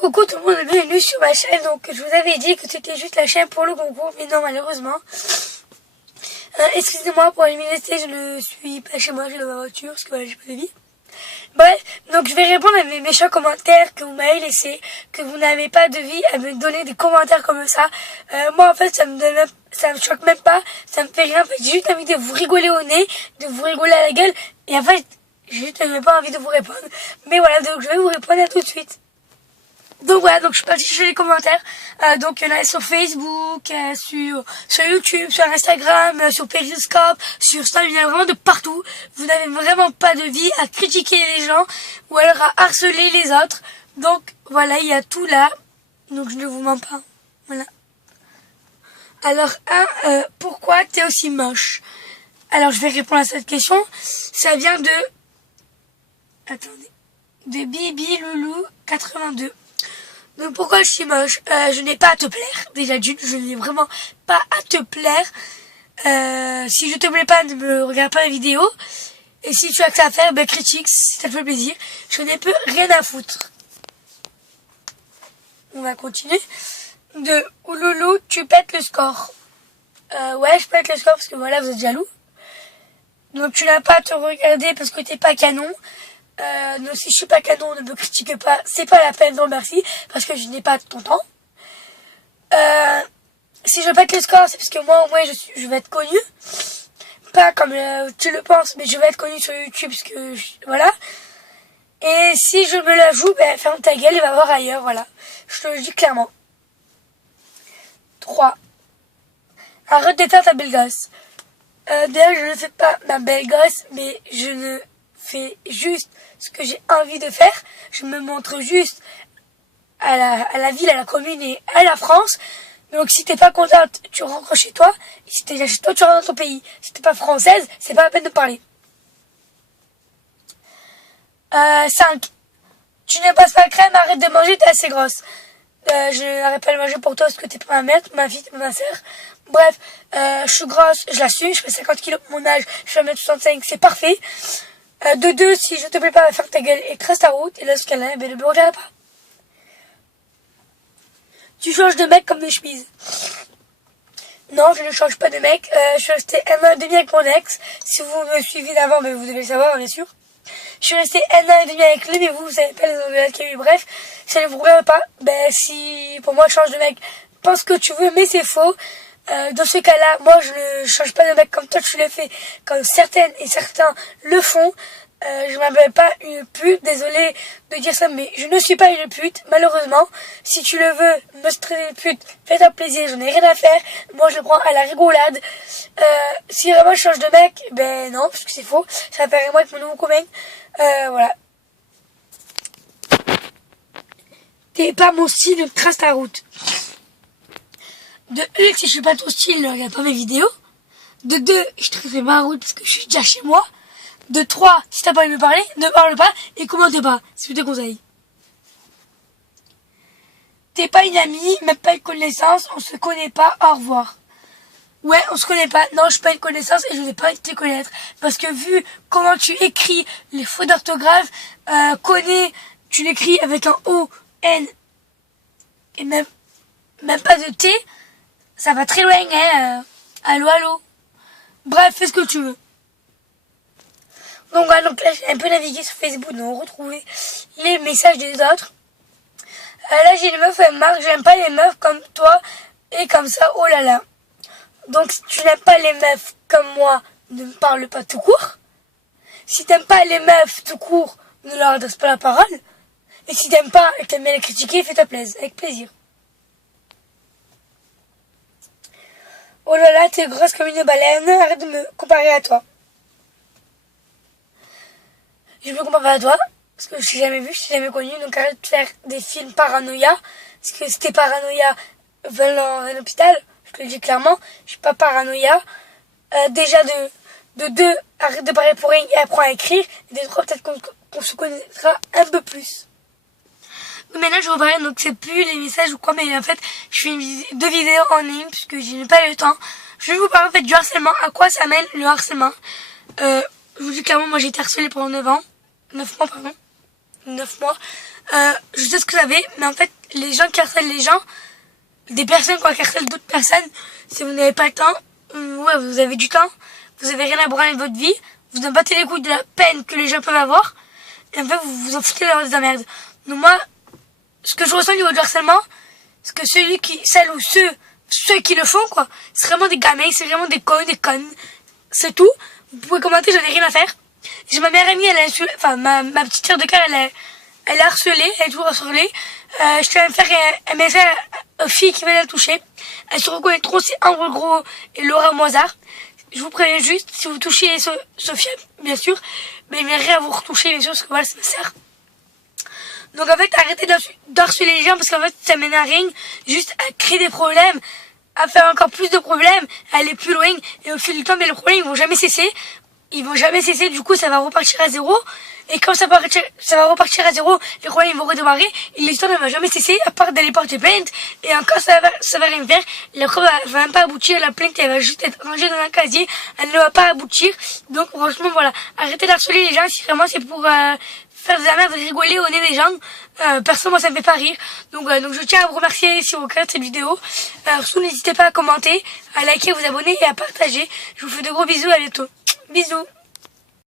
Coucou tout le monde, bienvenue sur ma chaîne. Donc je vous avais dit que c'était juste la chaîne pour le concours, mais non malheureusement. Excusez-moi pour l'humilité, je ne suis pas chez moi, je suis dans ma voiture parce que voilà, j'ai pas de vie. Bref, donc je vais répondre à mes méchants commentaires que vous m'avez laissés, que vous n'avez pas de vie à me donner des commentaires comme ça. Moi en fait ça me choque même pas, ça me fait rien. En fait j'ai juste envie de vous rigoler au nez, de vous rigoler à la gueule, et en fait j'ai juste même pas envie de vous répondre. Mais voilà, donc je vais vous répondre à tout de suite. Donc voilà, donc je suis partie chercher les commentaires. Donc il y en a sur Facebook, sur YouTube, sur Instagram, sur Periscope, sur Snap, il y en a vraiment de partout. Vous n'avez vraiment pas de vie à critiquer les gens ou alors à harceler les autres. Donc voilà, il y a tout là. Donc je ne vous mens pas. Voilà. Alors pourquoi t'es aussi moche? Alors je vais répondre à cette question. Ça vient de... Attendez. De Bibi Loulou 82. Donc pourquoi je suis moche? Je n'ai pas à te plaire. Déjà d'une, je n'ai vraiment pas à te plaire. Si je te plais pas, ne me regarde pas la vidéo. Et si tu as que ça à faire, ben critique si ça te fait plaisir. Je n'ai plus rien à foutre. On va continuer. De Ouloulou, tu pètes le score. Ouais, je pète le score parce que voilà, vous êtes jaloux. Donc tu n'as pas à te regarder parce que t'es pas canon. Non, si je suis pas canon, ne me critique pas, c'est pas la peine, non merci, parce que je n'ai pas ton temps. Si je pète le score, c'est parce que moi, au moins, je vais être connu. Pas comme tu le penses, mais je vais être connu sur YouTube, parce que, voilà. Et si je me la joue, ben, ferme ta gueule et va voir ailleurs, voilà. Je te le dis clairement. 3. Arrête d'éteindre ta belle gosse. D'ailleurs, je ne fais pas ma belle gosse, mais je ne fais juste ce que j'ai envie de faire. Je me montre juste à la ville, à la commune et à la France. Donc si t'es pas contente, tu rentres chez toi. Et si t'es déjà chez toi, tu rentres dans ton pays. Si t'es pas française, c'est pas la peine de parler. 5. Tu ne passes pas de crème, arrête de manger, t'es assez grosse. Je n'arrête pas de manger pour toi parce que t'es pas ma mère, ma fille, t'es ma sœur. Bref, je suis grosse, je l'assume, je fais 50 kilos pour mon âge, je fais 1m65, c'est parfait. De 2, si je te plais pas, ferme ta gueule et trace ta route. Et là, ce qu'elle a, ben, ne me regarde pas. Tu changes de mec comme de chemise. Non, je ne change pas de mec. Je suis restée 1 an et demi avec mon ex. Si vous me suivez d'avant, mais vous devez le savoir, bien sûr. Je suis restée 1 an et demi avec lui, mais vous savez pas les engueulades qu'il y a eu. Bref, ça ne vous regarde pas. Ben, si, pour moi, je change de mec. Pense que tu veux, mais c'est faux. Dans ce cas-là, moi, je ne change pas de mec comme toi, tu le fais, comme certaines et certains le font. Je m'appelle pas une pute, désolé de dire ça, mais je ne suis pas une pute, malheureusement. Si tu le veux, me traiter de pute, fais-toi plaisir, je n'ai rien à faire. Moi, je le prends à la rigolade. Si vraiment je change de mec, ben non, parce que c'est faux. Ça va faire moi avec mon nouveau copain. Voilà. T'es pas mon style, trace ta route. De 1, si je suis pas ton style, ne regarde pas mes vidéos. De 2, je tracerai ma route parce que je suis déjà chez moi. De 3, si t'as pas envie de me parler, ne parle pas et commente pas, si je te conseille. T'es pas une amie, même pas une connaissance, on se connaît pas, au revoir. Ouais, on se connaît pas, non, je suis pas une connaissance et je n'ai pas envie de te connaître. Parce que vu comment tu écris les fautes d'orthographe, connais, tu l'écris avec un O, N, et même pas de T, ça va très loin, hein. Allô, allô. Bref, fais ce que tu veux. Donc voilà, donc là j'ai un peu navigué sur Facebook, donc retrouver les messages des autres. Là j'ai une meuf, elle me marque, j'aime pas les meufs comme toi et comme ça, oh là là. Donc si tu n'aimes pas les meufs comme moi, ne me parle pas tout court. Si t'aimes pas les meufs tout court, ne leur adresse pas la parole. Et si t'aimes pas et que t'aimes bien les critiquer, fais-toi plaisir, avec plaisir. Oh là là, t'es grosse comme une baleine, arrête de me comparer à toi. Je me compare pas à toi, parce que je t'ai jamais vu, je t'ai jamais connu, donc arrête de faire des films paranoïa, parce que si t'es paranoïa, va dans un hôpital, je te le dis clairement, je suis pas paranoïa. Déjà de 2, arrête de parler pour rien et apprends à écrire, et de 3, peut-être qu'on se connaîtra un peu plus. Donc maintenant je vous parle, donc c'est plus les messages ou quoi, mais en fait je fais 2 vidéos en ligne, puisque je n'ai pas eu le temps. Je vais vous parler en fait du harcèlement, à quoi ça mène le harcèlement. Je vous dis clairement, moi j'ai été harcelée pendant 9 mois. 9 mois. Je sais ce que vous avez, mais en fait, les gens qui harcèlent les gens, des personnes qui harcèlent d'autres personnes, si vous n'avez pas le temps, ouais, vous avez du temps, vous avez rien à branler de votre vie, vous en battez les couilles de la peine que les gens peuvent avoir, et en fait, vous vous en foutez d'avoir des emmerdes. Donc moi, ce que je ressens au niveau du harcèlement, c'est que celles ou ceux qui le font, quoi, c'est vraiment des gamins, c'est vraiment des cons, des connes, c'est tout. Vous pouvez commenter, j'en ai rien à faire. J'ai ma meilleure amie, elle a insulté, enfin, ma petite sœur de cœur, elle a harcelé, elle est toujours harcelée. Je tiens à faire un message aux filles qui veulent la toucher. Elles se reconnaîtront, c'est Ambre Gros et Laura Moisard. Je vous préviens juste, si vous touchez Sophia, bien sûr, mais il m'aimerait à vous retoucher, bien sûr, parce que voilà, c'est ma sœur. Donc en fait, arrêtez d'harceler les gens, parce qu'en fait, ça mène à rien, juste à créer des problèmes, à faire encore plus de problèmes, à aller plus loin, et au fil du temps, mais les problèmes, ils vont jamais cesser. Du coup, ça va repartir à zéro. Et quand ça va repartir à zéro, les problèmes vont redémarrer, et l'histoire ne va jamais cesser, à part d'aller porter plainte, et encore ça va rien faire. La preuve va même pas aboutir, la plainte, elle va juste être rangée dans un casier, elle ne va pas aboutir. Donc franchement, voilà, arrêtez d'harceler les gens, si vraiment c'est pour faire des emmerdes, rigoler au nez des gens. Personne, moi, ça me fait pas rire. Donc je tiens à vous remercier si vous regardez cette vidéo. Surtout, n'hésitez pas à commenter, à liker, à vous abonner et à partager. Je vous fais de gros bisous, à bientôt. Bisous.